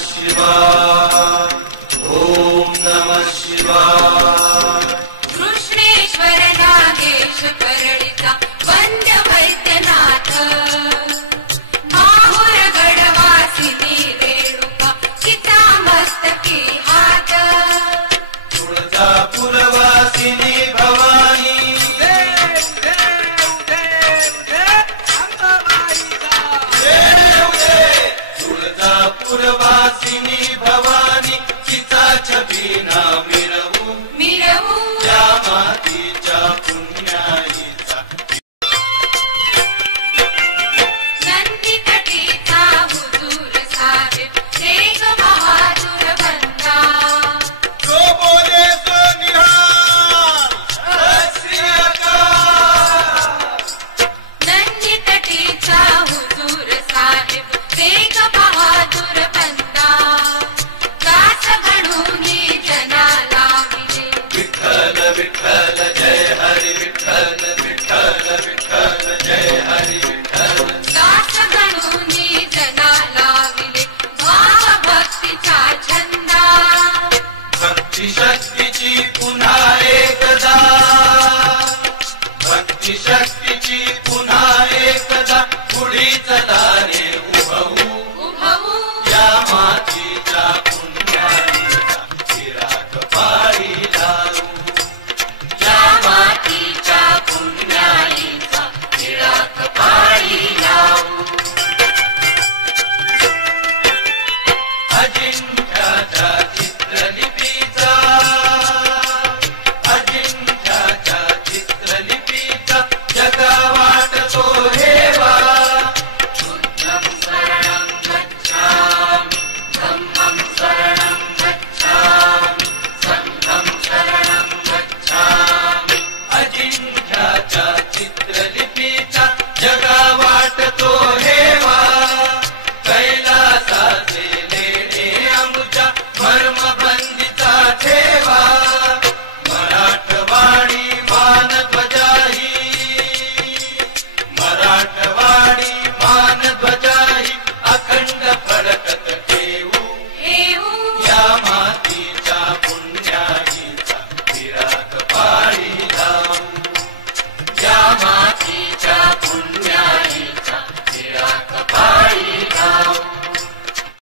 शिवाय, ओम नमः शिवाय। कृष्णेश्वर नागेश परळीचा वंद्य वैद्यनाथ, माहुर गडवासिनी रेणुका चिता मस्तकी हात, तुळजापूरवासिनी भवानी, तुळजापूरवासिनी भवानी चिता छबिना मिरवू मिरवू या मातीच्या पुण्याईचा। नंदीतटीचा हुजूर साहेब तेग बहादूर बंदा, जो बोले तो निहाल श्री अकाल। नंदीतटीचा हुजूर साहेब तेग बहादूर बंदा, दास म्हणूनी जना लाविले विठ्ठल विठ्ठल जय हरी विठ्ठल विठ्ठल विठ्ठल जय हरी विठ्ठल। दास म्हणूनी जना लाविले भाव भक्तीचा छंदा, भक्ती शक्तीची पुन्हा एकदा, भक्ती शक्तीची पुन्हा एकदा पुढीच दारे उभवू उभवू या मातीच्या पुण्याईचा चिराग पाळी लावू, या मातीच्या पुण्याईचा चिराग पाळी लावू। अजिंठ्याच्या चित्रलिखित